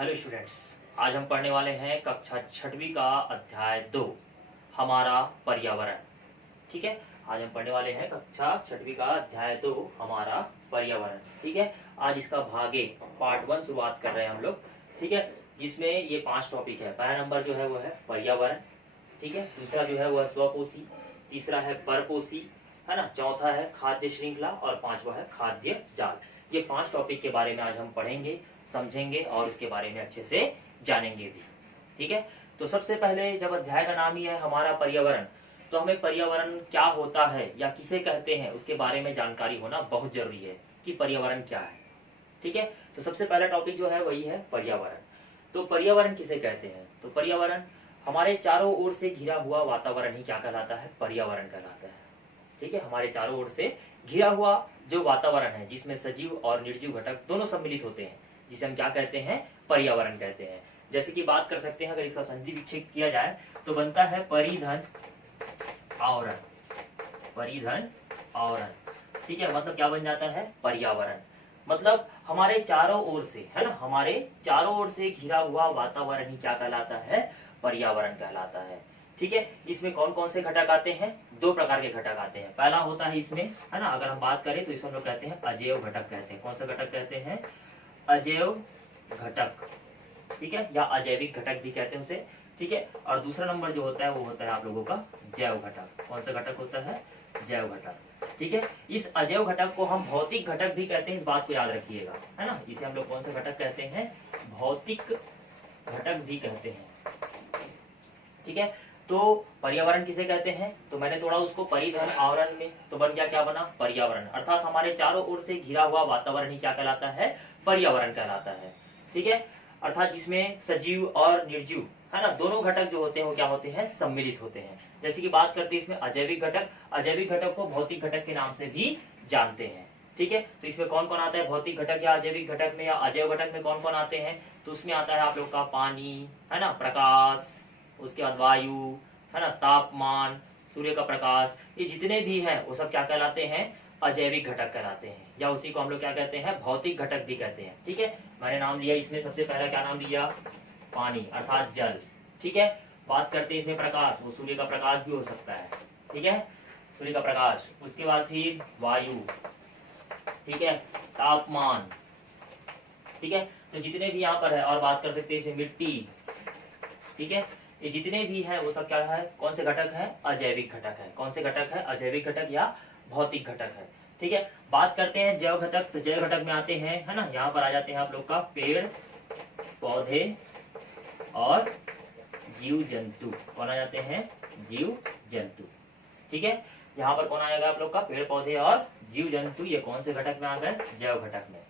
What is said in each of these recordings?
Hello students, आज हम पढ़ने वाले हैं कक्षा छठवीं का अध्याय 2 हमारा पर्यावरण। ठीक है, आज हम पढ़ने वाले हैं कक्षा छठवीं का अध्याय 2 हमारा पर्यावरण। ठीक है, आज इसका भाग 1 पार्ट 1 शुरुआत कर रहे हैं हम लोग। ठीक है, जिसमें ये 5 टॉपिक है। पहला नंबर जो है वो है पर्यावरण, ठीक है, दूसरा जो है वो है स्वपोषी, तीसरा है परपोषी, है ना, चौथा है खाद्य श्रृंखला और पांचवा है खाद्य जाल। ये 5 टॉपिक के बारे में आज हम पढ़ेंगे, समझेंगे और इसके बारे में अच्छे से जानेंगे भी। ठीक है, तो सबसे पहले जब अध्याय का नाम ही है हमारा पर्यावरण, तो हमें पर्यावरण क्या होता है या किसे कहते हैं उसके बारे में जानकारी होना बहुत जरूरी है कि पर्यावरण क्या है। ठीक है, तो सबसे पहला टॉपिक जो है वही है पर्यावरण। तो पर्यावरण किसे कहते हैं? तो पर्यावरण हमारे चारों ओर से घिरा हुआ वातावरण ही क्या कहलाता है? पर्यावरण कहलाता है। ठीक है, हमारे चारों ओर से घिरा हुआ जो वातावरण है जिसमें सजीव और निर्जीव घटक दोनों सम्मिलित होते हैं, जिसे हम क्या कहते हैं? पर्यावरण कहते हैं। जैसे कि बात कर सकते हैं, अगर इसका संधि विच्छेद किया जाए तो बनता है परिधन आवरण। परिधन आवरण, ठीक है, मतलब क्या बन जाता है? पर्यावरण। मतलब हमारे चारों ओर से, है ना, हमारे चारों ओर से घिरा हुआ वातावरण ही क्या कहलाता है? पर्यावरण कहलाता है। ठीक है, इसमें कौन कौन से घटक आते हैं? 2 प्रकार के घटक आते हैं। पहला होता है इसमें, है ना, अगर हम बात करें तो इसको हम लोग कहते हैं अजैव घटक कहते हैं। कौन सा घटक कहते हैं? अजैव घटक। ठीक है, या अजैविक घटक भी कहते हैं उसे। ठीक है, और दूसरा नंबर जो होता है वो होता है आप लोगों का जैव घटक। कौन सा घटक होता है? जैव घटक। ठीक है, इस अजैव घटक को हम भौतिक घटक भी कहते हैं, इस बात को याद रखिएगा, है ना। इसे हम लोग कौन सा घटक कहते हैं? भौतिक घटक भी कहते हैं। ठीक है, तो पर्यावरण किसे कहते हैं? तो मैंने तोड़ा उसको परिधन आवरण में, तो बन गया, क्या बना? पर्यावरण। अर्थात हमारे चारों ओर से घिरा हुआ वातावरण ही क्या कहलाता है? पर्यावरण कहलाता है। ठीक है, अर्थात जिसमें सजीव और निर्जीव, है ना, दोनों घटक जो होते हैं वो क्या होते हैं? सम्मिलित होते हैं। जैसे कि बात करते हैं इसमें अजैविक घटक, अजैविक घटक को भौतिक घटक के नाम से भी जानते हैं। ठीक है, तो इसमें कौन कौन आता है? भौतिक घटक या अजैविक घटक में या अजैव घटक में कौन कौन आते हैं? तो उसमें आता है आप लोग का पानी, है ना, प्रकाश, उसके बाद वायु, है ना, तापमान, सूर्य का प्रकाश, ये जितने भी हैं वो सब क्या कहलाते हैं? अजैविक घटक कहलाते हैं, या उसी को हम लोग क्या कहते हैं? भौतिक घटक भी कहते हैं। ठीक है, मैंने नाम लिया इसमें सबसे पहला, क्या नाम लिया? पानी अर्थात जल। ठीक है, बात करते हैं इसमें प्रकाश, वो सूर्य का प्रकाश भी हो सकता है। ठीक है, सूर्य का प्रकाश। उसके बाद फिर वायु, ठीक है, तापमान। ठीक है, तो जितने भी यहाँ पर है, और बात कर सकते हैं इसमें मिट्टी। ठीक है, ये जितने भी हैं वो सब क्या है? कौन से घटक है? अजैविक घटक है। कौन से घटक है? अजैविक घटक या भौतिक घटक है। ठीक है, बात करते हैं जैव घटक। तो जैव घटक में आते हैं, है ना, यहाँ पर आ जाते हैं आप लोग का पेड़ पौधे और जीव जंतु। कौन आ जाते हैं? जीव जंतु। ठीक है, यहाँ पर कौन आएगा आप लोग का? पेड़ पौधे और जीव जंतु। ये कौन से घटक में आ गए? जैव घटक में।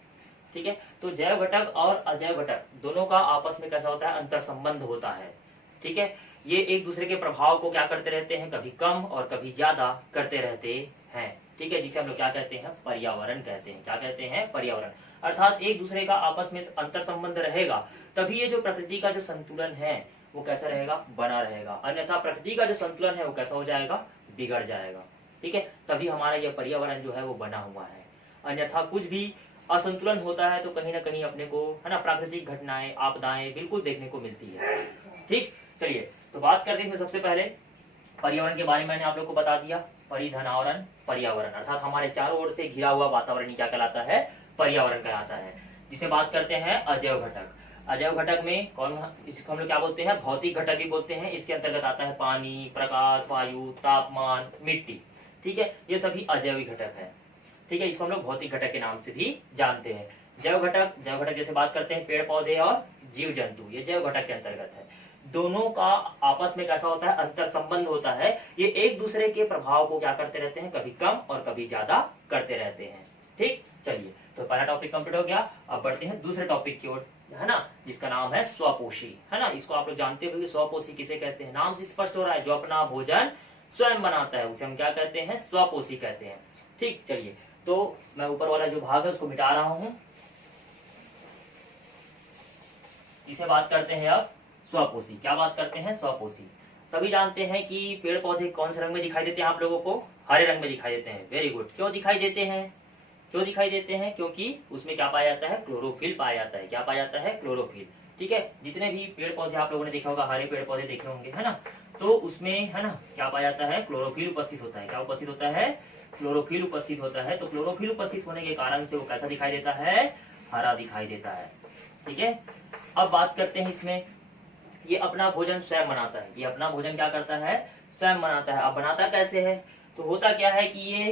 ठीक है, तो जैव घटक और अजैव घटक दोनों का आपस में कैसा होता है? अंतर संबंध होता है। ठीक है, ये एक दूसरे के प्रभाव को क्या करते रहते हैं? कभी कम और कभी ज्यादा करते रहते हैं। ठीक है, जिसे हम लोग क्या कहते हैं? पर्यावरण कहते हैं। क्या कहते हैं? पर्यावरण। अर्थात एक दूसरे का आपस में अंतर संबंध रहेगा तभी ये जो प्रकृति का जो संतुलन है वो कैसा रहेगा? बना रहेगा। अन्यथा प्रकृति का जो संतुलन है वो कैसा हो जाएगा? बिगड़ जाएगा। ठीक है, तभी हमारा यह पर्यावरण जो है वो बना हुआ है। अन्यथा कुछ भी असंतुलन होता है तो कहीं ना कहीं अपने को, है ना, प्राकृतिक घटनाएं, आपदाएं बिल्कुल देखने को मिलती है। ठीक, चलिए तो बात करते हैं सबसे पहले पर्यावरण के बारे में। मैंने आप लोग को बता दिया, परिधन आवरण पर्यावरण, अर्थात हमारे चारों ओर से घिरा हुआ वातावरण क्या कहलाता है? पर्यावरण कहलाता है। जिसे बात करते हैं अजैव घटक। अजैव घटक में कौन? इसको हम लोग क्या बोलते हैं? भौतिक घटक भी बोलते हैं। इसके अंतर्गत आता है पानी, प्रकाश, वायु, तापमान, मिट्टी। ठीक है, ये सभी अजैविक घटक है। ठीक है, इसको हम लोग भौतिक घटक के नाम से भी जानते हैं। जैव घटक, जैव घटक जैसे बात करते हैं पेड़ पौधे और जीव जंतु, ये जैव घटक के अंतर्गत है। दोनों का आपस में कैसा होता है? अंतर संबंध होता है। ये एक दूसरे के प्रभाव को क्या करते रहते हैं? कभी कम और कभी ज्यादा करते रहते हैं। ठीक, चलिए तो पहला टॉपिक कंप्लीट हो गया। अब बढ़ते हैं दूसरे टॉपिक की ओर, है ना, जिसका नाम है स्वपोषी। है ना, इसको आप लोग जानते हो स्वपोषी किसे कहते हैं? नाम से स्पष्ट हो रहा है, जो अपना भोजन स्वयं बनाता है उसे हम क्या कहते हैं? स्वपोषी कहते हैं। ठीक, चलिए तो मैं ऊपर वाला जो भाग है उसको मिटा रहा हूं। इसे बात करते हैं अब स्वपोषी। क्या बात करते हैं? स्वपोषी। सभी जानते हैं कि पेड़ पौधे कौन से रंग में दिखाई देते हैं आप लोगों को? हरे रंग में दिखाई देते हैं। Very good. क्यों दिखाई देते हैं? क्यों दिखाई देते हैं? क्योंकि उसमें क्या पाया जाता है? क्लोरोफिल पाया जाता है। क्या पाया जाता है? क्लोरोफिल। ठीक है, जितने भी पेड़ पौधे आप लोगों ने देखा होगा, हरे पेड़ पौधे देखे होंगे, है ना, तो उसमें है ना क्या पाया जाता है, क्लोरोफिल उपस्थित होता है। क्या उपस्थित होता है, क्लोरोफिल उपस्थित होता है। तो क्लोरोफिल उपस्थित होने के कारण से वो कैसा दिखाई देता है, हरा दिखाई देता है। ठीक है, अब बात करते हैं इसमें, ये अपना भोजन स्वयं बनाता है, ये अपना भोजन क्या करता है, स्वयं बनाता है। अब बनाता कैसे है, तो होता क्या है कि ये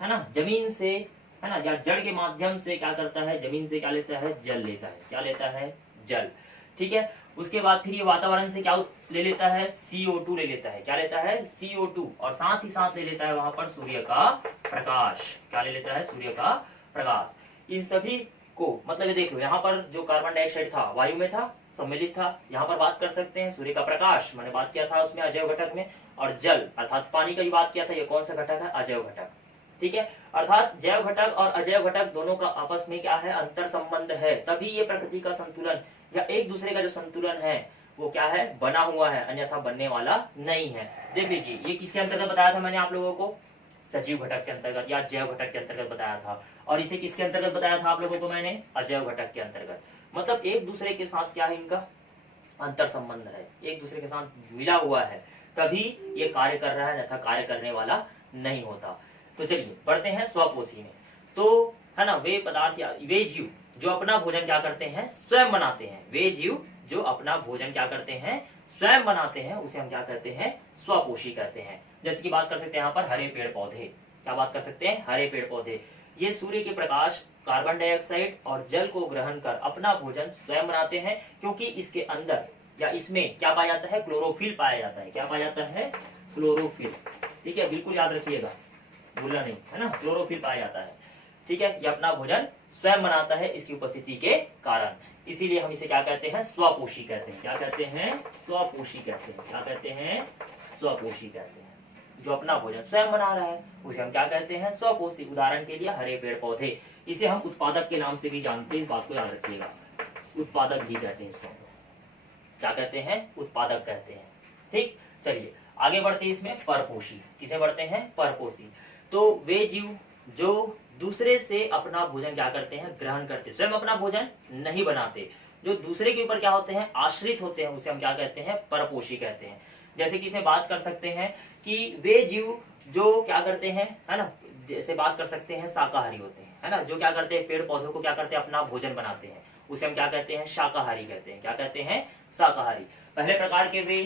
है ना जमीन से, है ना, या जड़ के माध्यम से क्या करता है, जमीन से क्या लेता है, जल लेता है। क्या लेता है, जल। ठीक है, उसके बाद फिर ये वातावरण से क्या ले लेता है, CO2 ले लेता है। क्या लेता है, CO2, और साथ ही साथ ले लेता है वहां पर सूर्य का प्रकाश। क्या ले लेता है, सूर्य का प्रकाश। इन सभी को मतलब ये देख लो, यहाँ पर जो कार्बन डाइऑक्साइड था वायु में था, सम्मिलित था। यहाँ पर बात कर सकते हैं सूर्य का प्रकाश, मैंने बात किया था उसमें अजैव घटक में, और जल अर्थात पानी का भी बात किया था। ये कौन सा घटक है, अजैव घटक। ठीक है, अर्थात जैव घटक और अजैव घटक दोनों का आपस में क्या है, अंतर संबंध है, तभी ये प्रकृति का संतुलन या एक दूसरे का जो संतुलन है वो क्या है, बना हुआ है, अन्यथा बनने वाला नहीं है। देख लीजिए, ये किसके अंतर्गत बताया था मैंने आप लोगों को, सजीव घटक के अंतर्गत या जैव घटक के अंतर्गत बताया था। और इसे किसके अंतर्गत बताया था आप लोगों को मैंने, अजैव घटक के अंतर्गत। मतलब एक दूसरे के साथ क्या है, इनका अंतर संबंध है, एक दूसरे के साथ मिला हुआ है, तभी ये कार्य कर रहा है, अन्यथा कार्य करने वाला नहीं होता। तो चलिए बढ़ते हैं स्वपोषी में। तो है ना, वे पदार्थ या वे जीव जो अपना भोजन क्या करते हैं, स्वयं बनाते हैं। वे जीव जो अपना भोजन क्या करते हैं, स्वयं बनाते हैं, उसे हम क्या कहते हैं, स्वपोषी कहते हैं। जैसे कि बात कर सकते हैं यहाँ पर हरे पेड़ पौधे। क्या बात कर सकते हैं, हरे पेड़ पौधे। ये सूर्य के प्रकाश, कार्बन डाइऑक्साइड और जल को ग्रहण कर अपना भोजन स्वयं बनाते हैं, क्योंकि इसके अंदर या इसमें क्या पाया जाता है, क्लोरोफिल पाया जाता है। क्या पाया जाता है, क्लोरोफिल। ठीक है, बिल्कुल याद रखिएगा, भूलना नहीं, है ना, क्लोरोफिल पाया जाता है। ठीक है, ये अपना भोजन स्वयं बनाता है इसकी उपस्थिति के कारण, इसीलिए हम इसे क्या कहते हैं, स्वपोषी कहते हैं। क्या कहते हैं, स्वपोषी कहते हैं। क्या कहते हैं, स्वपोषी कहते हैं। जो अपना भोजन स्वयं बना रहा है उसे हम क्या कहते हैं, स्वपोषी। उदाहरण के लिए हरे पेड़ पौधे, इसे हम उत्पादक के नाम से भी जानते हैं, इस बात को याद रखिएगा, उत्पादक भी कहते हैं इसको। क्या कहते हैं, उत्पादक कहते हैं। ठीक, चलिए आगे बढ़ते हैं इसमें, परपोषी। किसे बढ़ते हैं, परपोषी। तो वे जीव जो दूसरे से अपना भोजन क्या करते हैं, ग्रहण करते, स्वयं अपना भोजन नहीं बनाते, जो दूसरे के ऊपर क्या होते हैं, आश्रित होते हैं, उसे हम क्या कहते हैं, परपोषी कहते हैं। जैसे कि इसे बात कर सकते हैं कि वे जीव जो क्या करते हैं, है ना, जैसे बात कर सकते हैं शाकाहारी होते हैं, है ना, जो क्या करते हैं, पेड़ पौधों को क्या करते हैं, अपना भोजन बनाते हैं, उसे हम क्या कहते हैं, शाकाहारी कहते हैं। क्या कहते हैं, शाकाहारी। पहले प्रकार के वे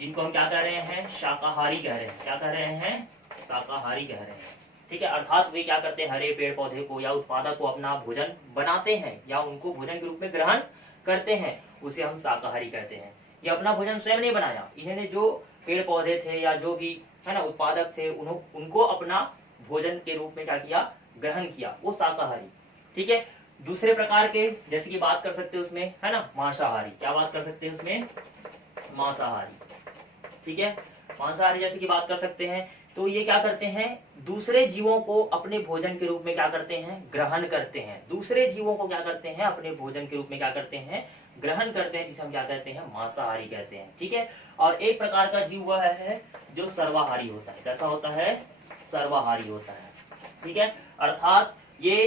जिनको हम क्या कह रहे हैं, शाकाहारी कह रहे हैं। क्या कह रहे हैं, शाकाहारी कह रहे हैं। ठीक है, अर्थात वे क्या करते हैं, हरे पेड़ पौधे को या उत्पादक को अपना भोजन बनाते हैं या उनको भोजन के रूप में ग्रहण करते हैं, उसे हम शाकाहारी कहते हैं। ये अपना भोजन स्वयं नहीं बनाया, इन्होंने जो पेड़ पौधे थे या जो भी है ना उत्पादक थे, उनको अपना भोजन के रूप में क्या किया, ग्रहण किया, वो शाकाहारी। ठीक है, दूसरे प्रकार के जैसे कि बात कर सकते हैं उसमें, है ना, मांसाहारी। क्या बात कर सकते हैं उसमें, मांसाहारी। ठीक है, मांसाहारी जैसे कि बात कर सकते हैं, तो ये क्या करते हैं, दूसरे जीवों को अपने भोजन के रूप में क्या करते हैं, ग्रहण करते हैं। दूसरे जीवों को क्या करते हैं, अपने भोजन के रूप में क्या करते हैं, ग्रहण करते हैं, जिसे हम क्या कहते हैं, मांसाहारी कहते हैं। ठीक है, और एक प्रकार का जीव वह है जो सर्वाहारी होता है। कैसा होता है, सर्वाहारी होता है। ठीक है, अर्थात ये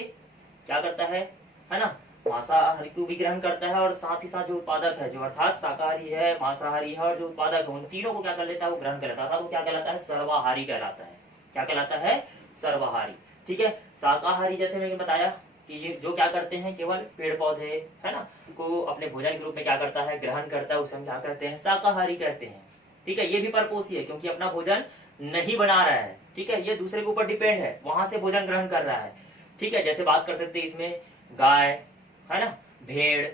क्या करता है ना, मांसाहारी को भी ग्रहण करता है और साथ ही साथ जो उत्पादक है, जो अर्थात शाकाहारी है, मांसाहारी है और जो उत्पादक है, उन तीनों को क्या कर लेता है, वो ग्रहण कर लेता है। वो क्या कहलाता है, सर्वाहारी कहलाता है। क्या कहलाता है, सर्वाहारी। ठीक है, शाकाहारी जैसे मैंने बताया कि ये जो क्या करते हैं, केवल पेड़ पौधे है ना को अपने भोजन के रूप में क्या करता है, ग्रहण करता है, उसे हम क्या कहते हैं, शाकाहारी कहते हैं। ठीक है, ये भी परपोषी है क्योंकि अपना भोजन नहीं बना रहा है। ठीक है, ये दूसरे के ऊपर डिपेंड है, वहां से भोजन ग्रहण कर रहा है। ठीक है, जैसे बात कर सकते हैं इसमें गाय, है ना, भेड़,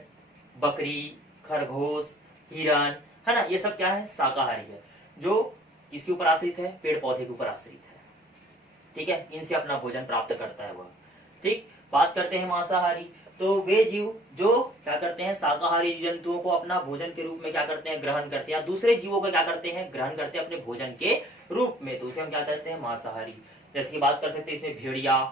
बकरी, खरगोश, हिरण, है ना, ये सब क्या है, शाकाहारी है, जो किसके ऊपर आश्रित है, पेड़ पौधे के ऊपर आश्रित है। ठीक है, इनसे अपना भोजन प्राप्त करता है वह। ठीक, बात करते हैं मांसाहारी। तो वे जीव जो क्या करते हैं, शाकाहारी जंतुओं को अपना भोजन के रूप में क्या करते हैं, ग्रहण करते हैं, दूसरे जीवों को क्या करते हैं, ग्रहण करते हैं अपने भोजन के रूप में, तो उसे हम क्या कहते हैं, मांसाहारी। जैसे कि बात कर सकते हैं इसमें भेड़िया।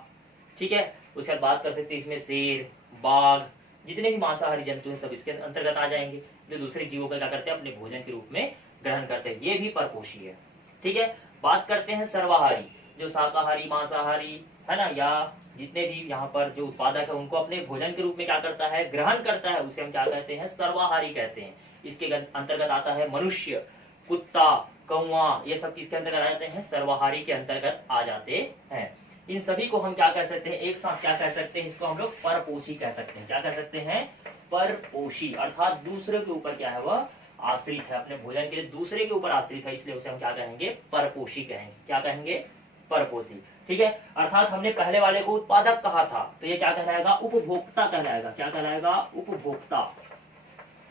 ठीक है, उसके बाद बात कर सकते हैं इसमें शेर, बाघ, जितने भी मांसाहारी जंतु हैं सब इसके अंतर्गत आ जाएंगे, जो दूसरे जीवों का क्या करते हैं, अपने भोजन के रूप में ग्रहण करते हैं। ये भी परपोषी है। ठीक है, बात करते हैं सर्वाहारी, जो शाकाहारी, मांसाहारी है ना, या जितने भी यहाँ पर जो उत्पादक है उनको अपने भोजन के रूप में क्या करता है, ग्रहण करता है, उसे हम क्या कहते हैं, सर्वाहारी कहते हैं। इसके अंतर्गत आता है मनुष्य, कुत्ता, कौवा, ये सब किसके अंतर्गत आ जाते हैं, सर्वाहारी के अंतर्गत आ जाते हैं। इन सभी को हम क्या कह सकते हैं, एक साथ क्या कह सकते हैं, इसको हम लोग परपोषी कह सकते हैं। क्या कह सकते हैं, परपोषी, अर्थात दूसरे के ऊपर क्या है, वह आश्रित है, अपने भोजन के लिए दूसरे के ऊपर आश्रित है, इसलिए उसे हम क्या कहेंगे, परपोषी कहेंगे। क्या कहेंगे, परपोषी। ठीक है, अर्थात हमने पहले वाले को उत्पादक कहा था, तो ये क्या कहलाएगा, उपभोक्ता कहलाएगा। क्या कहलाएगा, उपभोक्ता,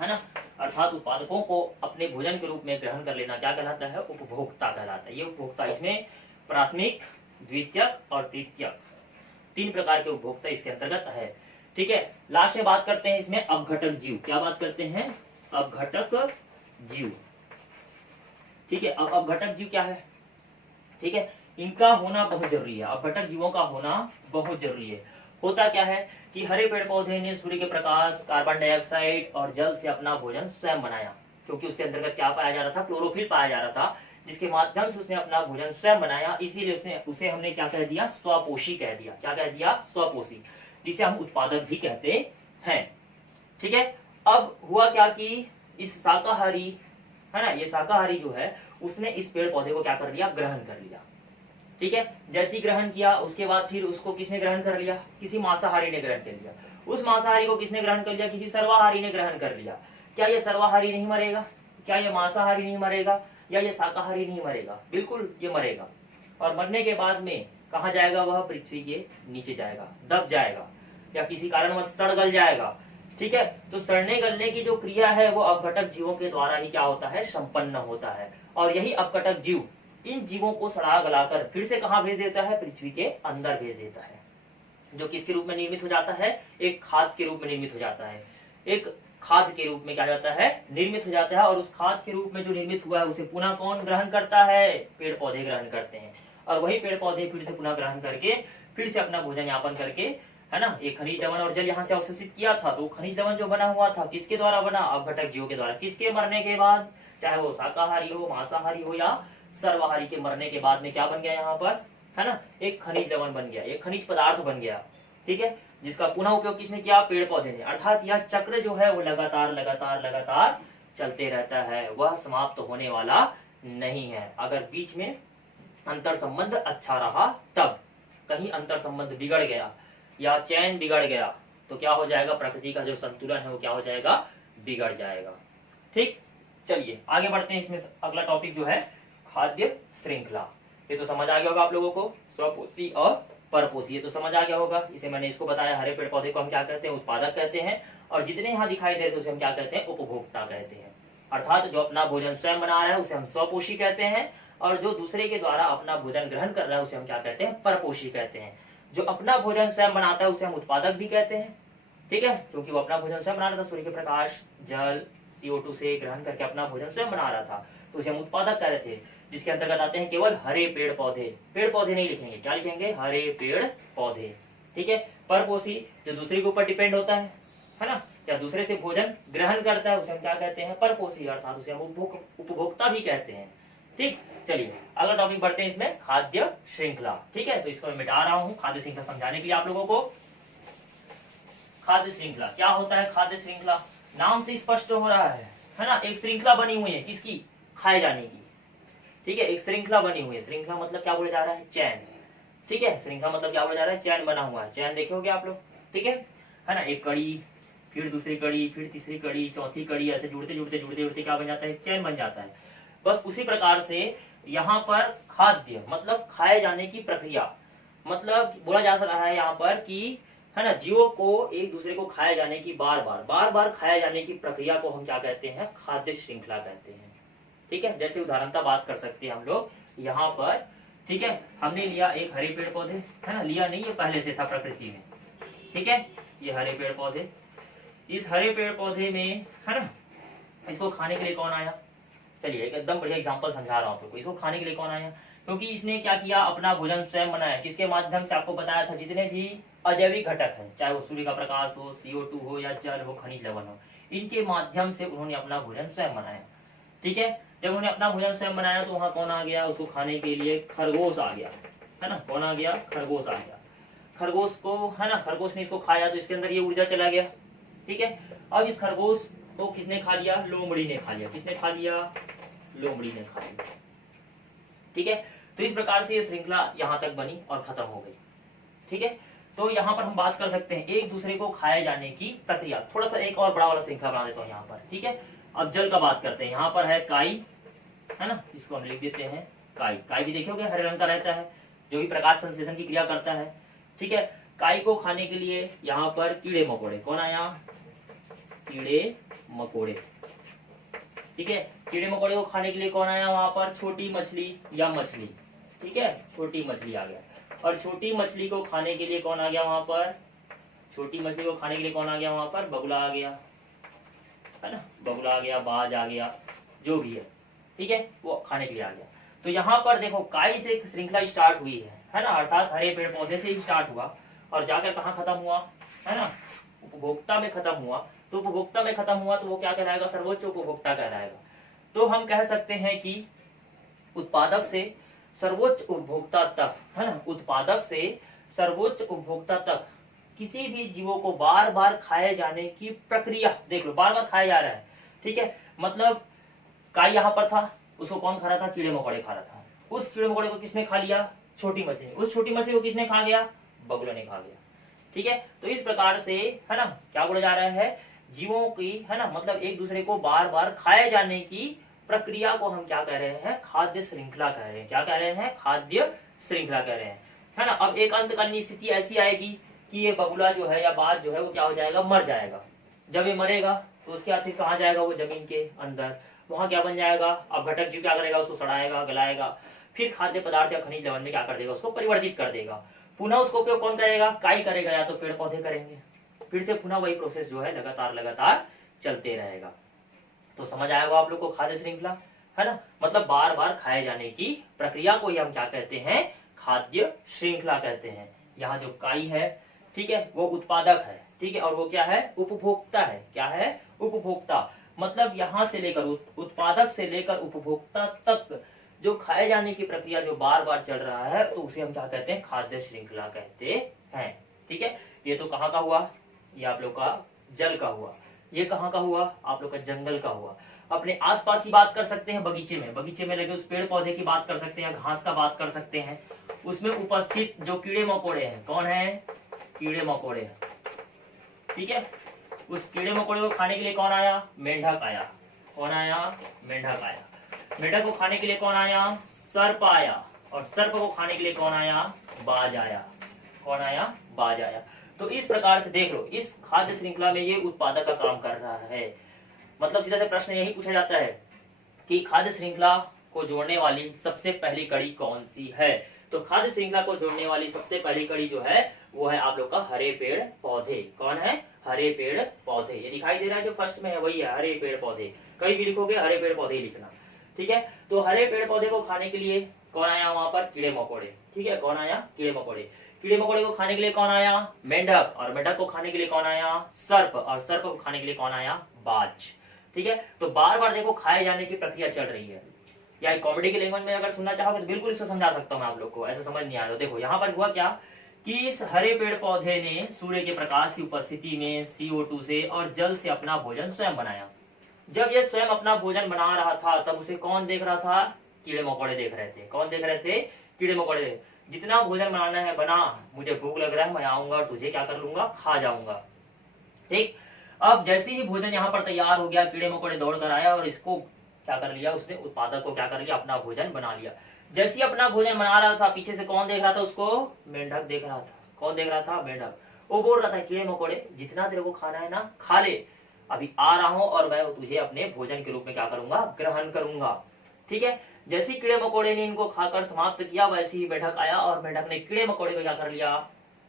है ना, अर्थात उत्पादकों को अपने भोजन के रूप में ग्रहण कर लेना क्या कहलाता है, उपभोक्ता कहलाता है। ये उपभोक्ता, इसमें प्राथमिक, द्वितीयक और तृतीयक 3 प्रकार के उपभोक्ता इसके अंतर्गत है। ठीक है, लास्ट में बात करते हैं इसमें अपघटक जीव। क्या बात करते हैं, अपघटक जीव। ठीक है, अब अपघटक जीव क्या है, ठीक है, इनका होना बहुत जरूरी है। अपघटक जीवों का होना बहुत जरूरी है। होता क्या है कि हरे पेड़ पौधे ने सूर्य के प्रकाश, कार्बन डाइऑक्साइड और जल से अपना भोजन स्वयं बनाया, क्योंकि उसके अंतर्गत क्या पाया जा रहा था, क्लोरोफिल पाया जा रहा था, जिसके माध्यम से उसने अपना भोजन स्वयं बनाया। इसीलिए उसे हमने क्या कह दिया, स्वपोषी कह दिया। क्या कह दिया, स्वपोषी, जिसे हम उत्पादक भी कहते हैं। ठीक है, अब हुआ क्या कि इस शाकाहारी, है ना, ये शाकाहारी जो है उसने इस पेड़ पौधे को क्या कर लिया, ग्रहण कर लिया। ठीक है, जैसे ही ग्रहण किया उसके बाद फिर उसको किसने ग्रहण कर लिया, किसी मांसाहारी ने ग्रहण कर लिया। उस मांसाहारी को किसने ग्रहण कर लिया, किसी सर्वाहारी ने ग्रहण कर लिया। क्या ये सर्वाहारी नहीं मरेगा, क्या ये मांसाहारी नहीं मरेगा, या ये शाकाहारी नहीं मरेगा, बिल्कुल ये मरेगा। और मरने के बाद में कहाँ जाएगा, वह पृथ्वी के नीचे जाएगा, दब जाएगा, या किसी कारण वह सड़ गल जाएगा। ठीक है, तो सड़ने गलने की जो क्रिया है वो अपघटक जीवों के द्वारा ही क्या होता है, संपन्न होता है। और यही अपघटक जीव इन जीवों को सड़ा गलाकर फिर से कहाँ भेज देता है, पृथ्वी के अंदर भेज देता है, जो किसके रूप में निर्मित हो जाता है, एक खाद के रूप में निर्मित हो जाता है। एक खाद के रूप में क्या जाता है, निर्मित हो जाता है। और उस खाद के रूप में जो निर्मित हुआ है उसे पुनः कौन ग्रहण करता है, पेड़ पौधे ग्रहण करते हैं। और वही पेड़ पौधे फिर से पुनः ग्रहण करके फिर से अपना भोजन यापन करके, है ना, एक खनिज लवण और जल यहाँ से अवशोषित किया था, तो खनिज लवण जो बना हुआ था किसके द्वारा बना, अपघटक जीवों के द्वारा। किसके मरने के बाद, चाहे वो शाकाहारी हो, मांसाहारी हो या सर्वाहारी के मरने के बाद में क्या बन गया यहाँ पर, है ना, एक खनिज लवण बन गया, एक खनिज पदार्थ बन गया। ठीक है, जिसका पुनः उपयोग किसने किया, पेड़ पौधे ने। अर्थात यह चक्र जो है वो लगातार लगातार लगातार चलते रहता है, वह समाप्त होने वाला नहीं है। अगर बीच में अंतर संबंध अच्छा रहा तब, कहीं अंतर संबंध बिगड़ गया या चैन बिगड़ गया तो क्या हो जाएगा, प्रकृति का जो संतुलन है वो क्या हो जाएगा, बिगड़ जाएगा। ठीक, चलिए आगे बढ़ते हैं। इसमें अगला टॉपिक जो है खाद्य श्रृंखला। ये तो समझ आ गया होगा आप लोगों को, स्वपोषी और परपोषी, ये तो समझ आ गया होगा। इसे मैंने इसको बताया, हरे पेड़ पौधे को हम क्या कहते हैं, उत्पादक कहते हैं, और जितने यहाँ दिखाई दे रहे थे उसे हम क्या कहते हैं, उपभोक्ता कहते हैं। अर्थात जो अपना भोजन स्वयं बना रहा है उसे हम स्वपोषी कहते हैं, और जो दूसरे के द्वारा अपना भोजन ग्रहण कर रहा है उसे हम क्या कहते हैं, परपोषी कहते हैं। जो अपना भोजन स्वयं बनाता है उसे हम उत्पादक भी कहते हैं। ठीक है, क्योंकि वो अपना भोजन स्वयं बना रहा था, सूर्य के प्रकाश, जल, CO2 से ग्रहण करके अपना भोजन स्वयं बना रहा था, तो उसे हम उत्पादक कह रहे थे। जिसके अंतर्गत आते हैं केवल हरे पेड़ पौधे। पेड़ पौधे नहीं लिखेंगे, क्या लिखेंगे, हरे पेड़ पौधे। ठीक है, परपोषी जो दूसरे के ऊपर डिपेंड होता है ना, या दूसरे से भोजन ग्रहण करता है उसे हम क्या कहते हैं, परपोषी, अर्थात उसे हम उपभोक्ता भी कहते हैं। ठीक, चलिए अगला टॉपिक बढ़ते हैं, इसमें खाद्य श्रृंखला। ठीक है, तो इसको मैं मिटा रहा हूं खाद्य श्रृंखला समझाने के लिए आप लोगों को। खाद्य श्रृंखला क्या होता है, खाद्य श्रृंखला नाम से स्पष्ट हो रहा है ना, एक श्रृंखला बनी हुई है, किसकी, खाए जाने की। ठीक है, एक श्रृंखला बनी हुई है। श्रृंखला मतलब क्या बोला जा रहा है, चैन। ठीक है, श्रृंखला मतलब क्या बोला जा रहा है, चैन बना हुआ है। चैन देखे होगे आप लोग, ठीक है ना, एक कड़ी, फिर दूसरी कड़ी, फिर तीसरी कड़ी, चौथी कड़ी, ऐसे जुड़ते जुड़ते जुड़ते जुड़ते क्या बन जाता है, चैन बन जाता है। बस उसी प्रकार से यहाँ पर खाद्य मतलब खाए जाने की प्रक्रिया, मतलब बोला जा रहा है यहाँ पर कि, है ना, जीवों को एक दूसरे को खाए जाने की बार बार खाए जाने की प्रक्रिया को हम क्या कहते हैं, खाद्य श्रृंखला कहते हैं। ठीक है, जैसे उदाहरणता बात कर सकते हैं हम लोग यहाँ पर। ठीक है, हमने लिया एक हरे पेड़ पौधे, है ना, लिया नहीं, ये पहले से था प्रकृति में। ठीक है, ये हरे पेड़ पौधे, इस हरे पेड़ पौधे में, है ना, इसको खाने के लिए कौन आया, चलिए एकदम बढ़िया एग्जांपल समझा रहा हूँ आपको। इसको खाने के लिए कौन आया, क्योंकि इसने क्या किया, अपना भोजन स्वयं बनाया। किसके माध्यम से, आपको बताया था, जितने भी अजैविक घटक है, चाहे वो सूर्य का प्रकाश हो, CO2 हो, या जल हो, खनिज लवण हो, इनके माध्यम से उन्होंने अपना भोजन स्वयं बनाया। ठीक है, जब उन्होंने अपना भोजन स्वयं बनाया तो वहां कौन आ गया, उसको खाने के लिए खरगोश आ गया, है ना, कौन आ गया, खरगोश आ गया। खरगोश को, है ना, खरगोश ने इसको खाया तो इसके अंदर ये ऊर्जा चला गया। ठीक है, अब इस खरगोश को किसने खा लिया? लोमड़ी ने खा लिया। किसने खा लिया? लोमड़ी ने खा लिया। ठीक है, तो इस प्रकार से ये श्रृंखला यहां तक बनी और खत्म हो गई। ठीक है, तो यहाँ पर हम बात कर सकते हैं एक दूसरे को खाए जाने की प्रक्रिया। थोड़ा सा एक और बड़ा वाला श्रृंखला बना देता हूँ यहाँ पर। ठीक है, अब जल का बात करते हैं। यहाँ पर है काई, है ना, इसको हम लिख देते हैं काई। काई भी देखोगे हरे रंग का रहता है, जो भी प्रकाश संश्लेषण की क्रिया करता है। ठीक है, काई को खाने के लिए यहाँ पर कीड़े मकोड़े, कौन आया? कीड़े मकोड़े। ठीक है, कीड़े मकोड़े को खाने के लिए कौन आया? वहां पर छोटी मछली या मछली। ठीक है, छोटी मछली आ गया। और छोटी मछली को खाने के लिए कौन आ गया वहां पर? छोटी मछली को खाने के लिए कौन आ गया वहां पर? बगुला आ गया, है ना, बगुला आ गया, बाज आ गया, जो भी है। ठीक है, वो खाने के लिए आ गया। तो यहाँ पर देखो काई से एक श्रृंखला स्टार्ट हुई है ना, अर्थात हरे पेड़ पौधे से ही स्टार्ट हुआ और जाकर कहाँ खत्म हुआ, है ना, उपभोक्ता में खत्म हुआ। तो उपभोक्ता में खत्म हुआ तो वो क्या कहलाएगा? सर्वोच्च उपभोक्ता कहलाएगा। तो हम कह सकते हैं कि उत्पादक से सर्वोच्च उपभोक्ता तक, है ना, उत्पादक से सर्वोच्च उपभोक्ता तक किसी भी जीवों को बार बार खाए जाने की प्रक्रिया, देख लो, बार बार खाया जा रहा है। ठीक है, मतलब काई यहाँ पर था, उसको कौन खा रहा था? कीड़े मकोड़े खा रहा था। उस कीड़े मकोड़े को किसने खा लिया? छोटी मछली। उस छोटी मछली को किसने खा गया? बगुला ने खा गया। ठीक है, तो इस प्रकार से, है ना, क्या बोला जा रहा है? जीवों की, है ना, मतलब एक दूसरे को बार बार खाए जाने की प्रक्रिया को हम क्या कह रहे हैं? खाद्य श्रृंखला कह रहे हैं। क्या कह रहे हैं? खाद्य श्रृंखला कह रहे हैं, है ना। अब एक अंतकालीन स्थिति ऐसी आएगी कि ये बगुला जो है या बाज जो है वो क्या हो जाएगा? मर जाएगा। जब ये मरेगा तो उसके बाद फिर कहाँ जाएगा? वो जमीन के अंदर, वहां क्या बन जाएगा? अब घटक जीव क्या करेगा? उसको सड़ाएगा, गलाएगा, फिर खाद्य पदार्थ या खनिज लवण में क्या कर देगा? उसको परिवर्तित कर देगा। पुनः उसको उपयोग कौन करेगा? काई करेगा या तो पेड़ पौधे करेंगे। फिर से पुनः वही प्रोसेस जो है लगातार चलते रहेगा। तो समझ आएगा आप लोग को खाद्य श्रृंखला, है ना, मतलब बार बार खाए जाने की प्रक्रिया को ही हम क्या कहते हैं? खाद्य श्रृंखला कहते हैं। यहाँ जो काई है, ठीक है, वो उत्पादक है। ठीक है, और वो क्या है? उपभोक्ता है। क्या है? उपभोक्ता। मतलब यहाँ से लेकर उत्पादक से लेकर उपभोक्ता तक जो खाए जाने की प्रक्रिया जो बार बार चल रहा है, तो उसे हम क्या कहते हैं? खाद्य श्रृंखला कहते हैं। ठीक है, ये तो कहाँ का हुआ? ये आप लोग का जल का हुआ। ये कहाँ का हुआ? आप लोग का जंगल का हुआ। अपने आसपास की बात कर सकते हैं, बगीचे में लगे उस पेड़ पौधे की बात कर सकते हैं, घास का बात कर सकते हैं। उसमें उपस्थित जो कीड़े मकोड़े हैं, कौन है? कीड़े मकोड़े। ठीक है, उस कीड़े मकोड़े को खाने के लिए कौन आया? मेंढक आया। कौन आया? मेंढक आया। मेंढक को खाने के लिए कौन आया? सर्प आया। और सर्प को खाने के लिए कौन आया? बाज आया। कौन आया? बाज आया। तो इस प्रकार से देख लो, इस खाद्य श्रृंखला में ये उत्पादक का काम कर रहा है। मतलब सीधा से प्रश्न यही पूछा जाता है कि खाद्य श्रृंखला को जोड़ने वाली सबसे पहली कड़ी कौन सी है? तो खाद्य श्रृंखला को जोड़ने वाली सबसे पहली कड़ी जो है वो है आप लोग का हरे पेड़ पौधे। कौन है? हरे पेड़ पौधे। ये दिखाई दे रहा है जो फर्स्ट में है वही है, हरे पेड़ पौधे। कहीं भी लिखोगे हरे पेड़ पौधे ही लिखना। ठीक है, तो हरे पेड़ पौधे को खाने के लिए कौन आया वहां पर? कीड़े मकोड़े। ठीक है, कौन आया? कीड़े मकोड़े। कीड़े मकोड़े को खाने के लिए कौन आया? मेंढक। और मेंढक को खाने के लिए कौन आया? सर्प। और सर्प को खाने के लिए कौन आया? बाज। ठीक है, तो बार बार देखो खाए जाने की प्रक्रिया चल रही है। या कॉमेडी की लैंग्वेज में अगर सुनना चाहोगे तो बिल्कुल इसको समझा सकता हूँ मैं आप लोग को, ऐसा समझ नहीं आ रहा। देखो यहाँ पर हुआ क्या कि इस हरे पेड़ पौधे ने सूर्य के प्रकाश की उपस्थिति में CO2 से और जल से अपना भोजन स्वयं बनाया। जब ये स्वयं अपना भोजन बना रहा था तब उसे कौन देख रहा था? कीड़े मकोड़े देख रहे थे। कौन देख रहे थे? कीड़े मकोड़े। जितना भोजन बनाना है बना, मुझे भूख लग रहा है, मैं आऊंगा और तुझे क्या कर लूंगा? खा जाऊंगा। ठीक, अब जैसे ही भोजन यहाँ पर तैयार हो गया, कीड़े मकोड़े दौड़ कर आया और इसको क्या कर लिया? उसने उत्पादक को क्या कर लिया? अपना भोजन बना लिया। जैसे ही अपना भोजन बना रहा था, पीछे से कौन देख रहा था उसको? मेंढक देख रहा था। कौन देख रहा था? मेंढक। वो बोल रहा था कीड़े मकोड़े जितना तेरे को खाना है ना खा ले, अभी आ रहा हूं और मैं तुझे अपने भोजन के रूप में क्या करूंगा? ग्रहण करूंगा। ठीक है, जैसे कीड़े मकोड़े ने इनको खाकर समाप्त किया, वैसे ही मेंढक आया और मेंढक ने कीड़े मकोड़े को क्या कर लिया?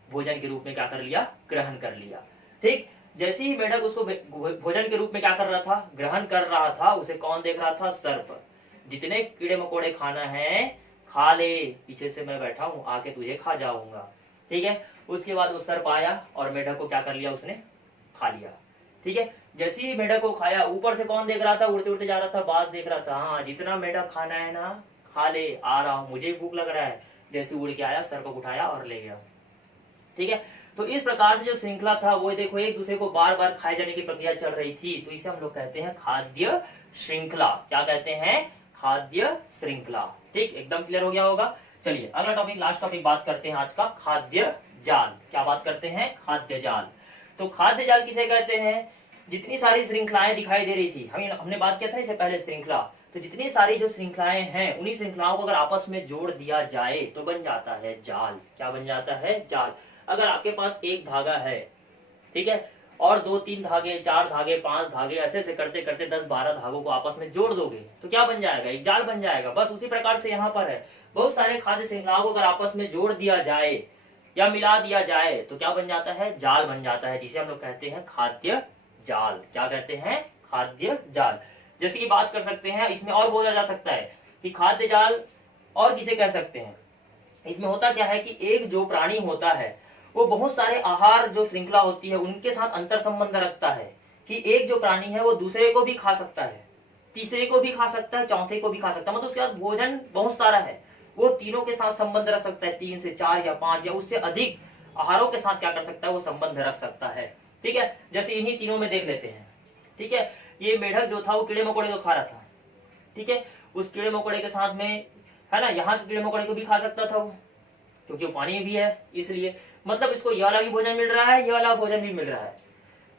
भोजन के रूप में क्या कर लिया? ग्रहण कर लिया। ठीक, जैसे ही मेंढक उसको भोजन के रूप में क्या कर रहा था? ग्रहण कर रहा था, उसे कौन देख रहा था? सर्प। जितने कीड़े मकोड़े खाना है खा ले, पीछे से मैं बैठा हूं, आके तुझे खा जाऊंगा। ठीक है, उसके बाद वो सर्प आया और मेंढक को क्या कर लिया? उसने खा लिया। ठीक है, जैसे ही मेंढक को खाया, ऊपर से कौन देख रहा था? उड़ते उड़ते जा रहा था, बाज देख रहा था, हाँ जितना मेंढक खाना है ना खा ले, आ रहा हूं, मुझे भूख लग रहा है। जैसे उड़ के आया, सर्प को उठाया और ले गया। ठीक है। तो इस प्रकार से जो श्रृंखला था वो देखो एक दूसरे को बार बार खाए जाने की प्रक्रिया चल रही थी, तो इसे हम लोग कहते हैं खाद्य श्रृंखला। क्या कहते हैं? खाद्य श्रृंखला। ठीक, एकदम क्लियर हो गया होगा। चलिए अगला टॉपिक, लास्ट टॉपिक बात करते हैं आज का, खाद्य जाल। क्या बात करते हैं? खाद्य जाल। तो खाद्य जाल किसे कहते हैं? जितनी सारी श्रृंखलाएं दिखाई दे रही थी, हमने बात किया था इससे पहले श्रृंखला, तो जितनी सारी जो श्रृंखलाएं हैं उन्हीं श्रृंखलाओं को अगर आपस में जोड़ दिया जाए तो बन जाता है जाल। क्या बन जाता है? जाल। अगर आपके पास एक धागा है, ठीक है, और 2-3 धागे, 4 धागे, 5 धागे, ऐसे ऐसे करते करते 10-12 धागों को आपस में जोड़ दोगे तो क्या बन जाएगा? एक जाल बन जाएगा। बस उसी प्रकार से यहाँ पर है, बहुत सारे खाद्य श्रृंखलाओं को अगर आपस में जोड़ दिया जाए या मिला दिया जाए तो क्या बन जाता है? जाल बन जाता है, जिसे हम लोग कहते हैं खाद्य जाल। क्या कहते हैं? खाद्य जाल। जैसे कि बात कर सकते हैं, इसमें और बोला जा सकता है कि खाद्य जाल और किसे कह सकते हैं। इसमें होता क्या है कि एक जो प्राणी होता है वो बहुत सारे आहार जो श्रृंखला होती है उनके साथ अंतर संबंध रखता है, कि एक जो प्राणी है वो दूसरे को भी खा सकता है, तीसरे को भी खा सकता है, चौथे को भी खा सकता है, मतलब उसके पास भोजन बहुत सारा है, वो तीनों के साथ संबंध रख सकता है, 3 से 4 या 5 या उससे अधिक आहारों के साथ क्या कर सकता है? वो संबंध रख सकता है। ठीक है, जैसे इन्हीं तीनों में देख लेते हैं। ठीक है, ये मेढक जो था वो कीड़े मकोड़े को खा रहा था, ठीक है, उस कीड़े मकोड़े के साथ में है ना, यहाँ के कीड़े मकोड़े को भी खा सकता था वो, क्योंकि वो पानी भी है, इसलिए मतलब इसको ये वाला भी भोजन मिल रहा है, ये वाला भोजन भी मिल रहा है।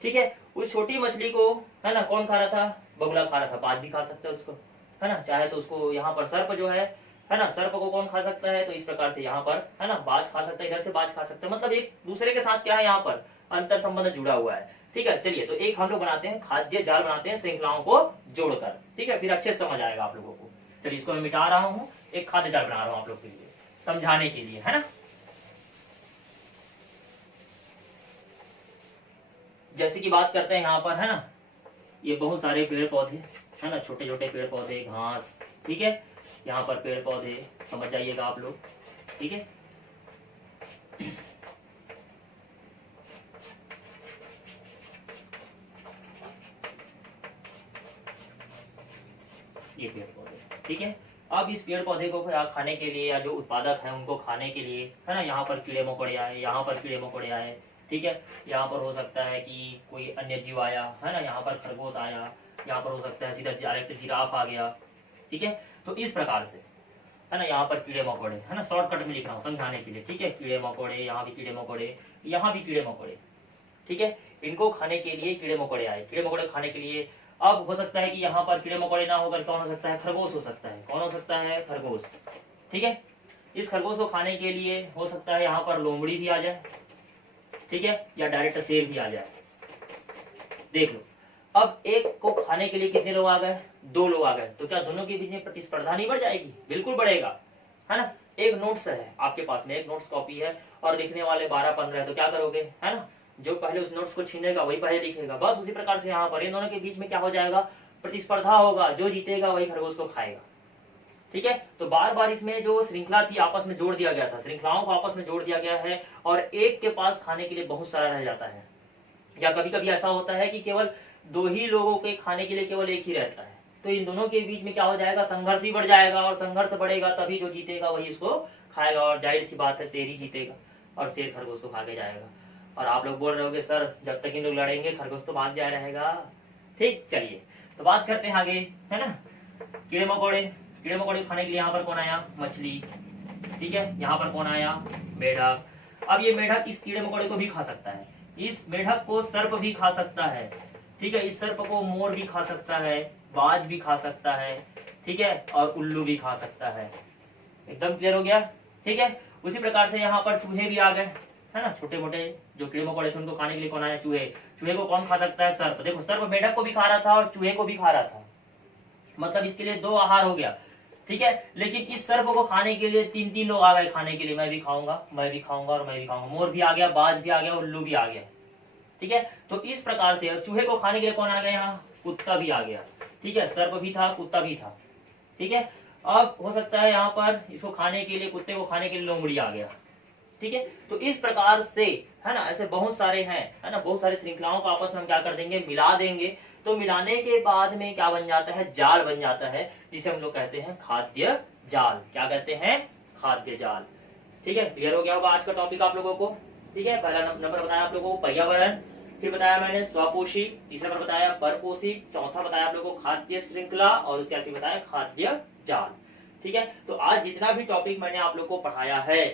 ठीक है, उस छोटी मछली को है ना कौन खा रहा था? बगुला खा रहा था, बाज भी खा सकता है उसको, है ना, चाहे तो उसको यहाँ पर सर्प जो है ना, सर्प को कौन खा सकता है? तो इस प्रकार से यहाँ पर है ना बाज खा सकता है, इधर से बाज खा सकता है, मतलब एक दूसरे के साथ क्या है यहाँ पर अंतर संबंध जुड़ा हुआ है। ठीक है, चलिए तो एक हम लोग बनाते हैं खाद्य जाल, बनाते हैं श्रृंखलाओं को जोड़कर। ठीक है, फिर अच्छे से समझ आएगा आप लोगों को। चलिए इसको मैं मिटा रहा हूँ, एक खाद्य जाल बना रहा हूँ आप लोग के लिए समझाने के लिए, है ना। जैसे कि बात करते हैं यहाँ पर है ना, ये बहुत सारे पेड़ पौधे है ना, छोटे छोटे पेड़ पौधे, घास, ठीक है, यहाँ पर पेड़ पौधे, समझ जाइएगा आप लोग। ठीक है, ये पेड़ पौधे, ठीक है। अब इस पेड़ पौधे को खाने के लिए या जो उत्पादक है उनको खाने के लिए है ना, यहाँ पर कीड़े मकोड़े आए, यहाँ पर कीड़े मकोड़े आए, ठीक है, यहाँ पर हो सकता है कि कोई अन्य जीव आया है ना, यहाँ पर खरगोश आया, यहाँ पर हो सकता है सीधा डायरेक्ट जिराफ आ गया। ठीक है, तो इस प्रकार से है ना, यहाँ पर कीड़े मकोड़े है ना, शॉर्टकट में लिख रहा हूँ समझाने के लिए। ठीक है, कीड़े मकोड़े, यहाँ भी कीड़े मकोड़े, यहाँ भी कीड़े मकोड़े, ठीक है, इनको खाने के लिए कीड़े मकोड़े आए, कीड़े मकोड़े खाने के लिए। अब हो सकता है कि यहाँ पर कीड़े मकोड़े ना होकर कौन हो सकता है? खरगोश हो सकता है। कौन हो सकता है? खरगोश। ठीक है, इस खरगोश को खाने के लिए हो सकता है यहाँ पर लोमड़ी भी आ जाए, ठीक है, या डायरेक्ट शेर भी आ जाए। देख लो, अब एक को खाने के लिए कितने लोग आ गए? 2 लोग आ गए, तो क्या दोनों के बीच में प्रतिस्पर्धा नहीं बढ़ जाएगी? बिल्कुल बढ़ेगा, है ना। एक नोट्स है आपके पास में, एक नोट्स कॉपी है और लिखने वाले 12-15 है, तो क्या करोगे? है ना, जो पहले उस नोट्स को छीनेगा वही पहले लिखेगा। बस उसी प्रकार से यहाँ पर इन दोनों के बीच में क्या हो जाएगा? प्रतिस्पर्धा होगा, जो जीतेगा वही खरगोश को खाएगा। ठीक है, तो बार बार इसमें जो श्रृंखला थी आपस में जोड़ दिया गया था, श्रृंखलाओं को आपस में जोड़ दिया गया है, और एक के पास खाने के लिए बहुत सारा रह जाता है, या कभी कभी ऐसा होता है कि केवल 2 ही लोगों के खाने के लिए केवल एक ही रहता है, तो इन दोनों के बीच में क्या हो जाएगा? संघर्ष ही बढ़ जाएगा, और संघर्ष बढ़ेगा तभी जो जीतेगा वही इसको खाएगा, और जाहिर सी बात है शेर ही जीतेगा, और शेर खरगोश को खा के जाएगा। और आप लोग बोल रहे होगे सर जब तक इन लोग लड़ेंगे खरगोश तो भाग जाया रहेगा। ठीक, चलिए तो बात करते हैं आगे, है ना। कीड़े मकोड़े, कीड़े मकोड़े खाने के लिए यहाँ पर कौन आया? मछली। ठीक है, यहाँ पर कौन आया? मेढक। अब ये मेढक इस कीड़े मकोड़े को भी खा सकता है, इस मेढक को सर्प भी खा सकता है, ठीक है, इस सर्प को मोर भी खा सकता है, बाज भी खा सकता है, ठीक है, और उल्लू भी खा सकता है। एकदम क्लियर हो गया? ठीक है, उसी प्रकार से यहाँ पर चूहे भी आ गए, है ना, छोटे मोटे जो कीड़े मकोड़े थे उनको खाने के लिए कौन आया? चूहे। चूहे को कौन खा सकता है? सर्प। देखो, सर्प मेढक को भी खा रहा था और चूहे को भी खा रहा था, मतलब इसके लिए 2 आहार हो गया। ठीक है, लेकिन इस सर्प को खाने के लिए 3-3 लोग आ गए खाने के लिए, मैं भी खाऊंगा, मैं भी खाऊंगा, और मैं भी खाऊंगा। मोर भी आ गया, बाज भी आ गया, उल्लू भी आ गया। ठीक है, तो इस प्रकार से चूहे को खाने के लिए कौन आ गया? यहाँ कुत्ता भी आ गया। ठीक है, सर्प भी था, कुत्ता भी था। ठीक है, अब हो सकता है यहाँ पर इसको खाने के लिए, कुत्ते को खाने के लिए लोमड़ी आ गया। ठीक है, तो इस प्रकार से है ना, ऐसे बहुत सारे हैं, है ना, बहुत सारी श्रृंखलाओं को आपस में हम क्या कर देंगे? मिला देंगे, तो मिलाने के बाद में क्या बन जाता है? जाल बन जाता है, जिसे हम लोग कहते हैं खाद्य जाल। क्या कहते हैं? खाद्य जाल। ठीक है, क्लियर हो गया होगा आज का टॉपिक आप लोगों को। ठीक है, पहला नंबर बताया आप लोगों को पर्यावरण, फिर बताया मैंने स्वपोषी, तीसरा नंबर बताया परपोषी, चौथा बताया आप लोगों को खाद्य श्रृंखला और उसके बाद बताया खाद्य जाल। ठीक है, तो आज जितना भी टॉपिक मैंने आप लोग को पढ़ाया है,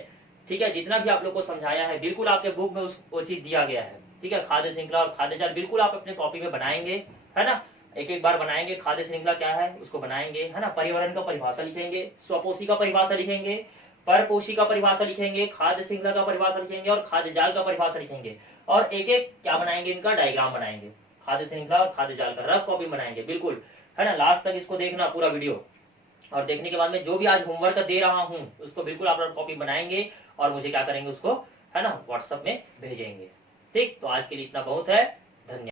ठीक है, जितना भी आप लोग को समझाया है, बिल्कुल आपके बुक में वो चीज दिया गया है। ठीक है, खाद्य श्रृंखला और खाद्य जाल बिल्कुल आप अपने कॉपी में बनाएंगे, है ना, एक एक बार बनाएंगे। खाद्य श्रृंखला क्या है उसको बनाएंगे, है ना, पर्यावरण का परिभाषा लिखेंगे, स्वपोषी का परिभाषा लिखेंगे, परपोषी का परिभाषा लिखेंगे, खाद्य श्रृंखला का परिभाषा लिखेंगे और खाद्य जाल का परिभाषा लिखेंगे। और एक एक क्या बनाएंगे, इनका डायग्राम बनाएंगे, खाद्य श्रृंखला और खाद्य जाल का रफ कॉपी बनाएंगे, बिल्कुल, है ना। लास्ट तक इसको देखना पूरा वीडियो, और देखने के बाद में जो भी आज होमवर्क दे रहा हूं उसको बिल्कुल आप कॉपी बनाएंगे और मुझे क्या करेंगे उसको, है ना, व्हाट्सएप में भेजेंगे। ठीक, तो आज के लिए इतना बहुत है। धन्यवाद।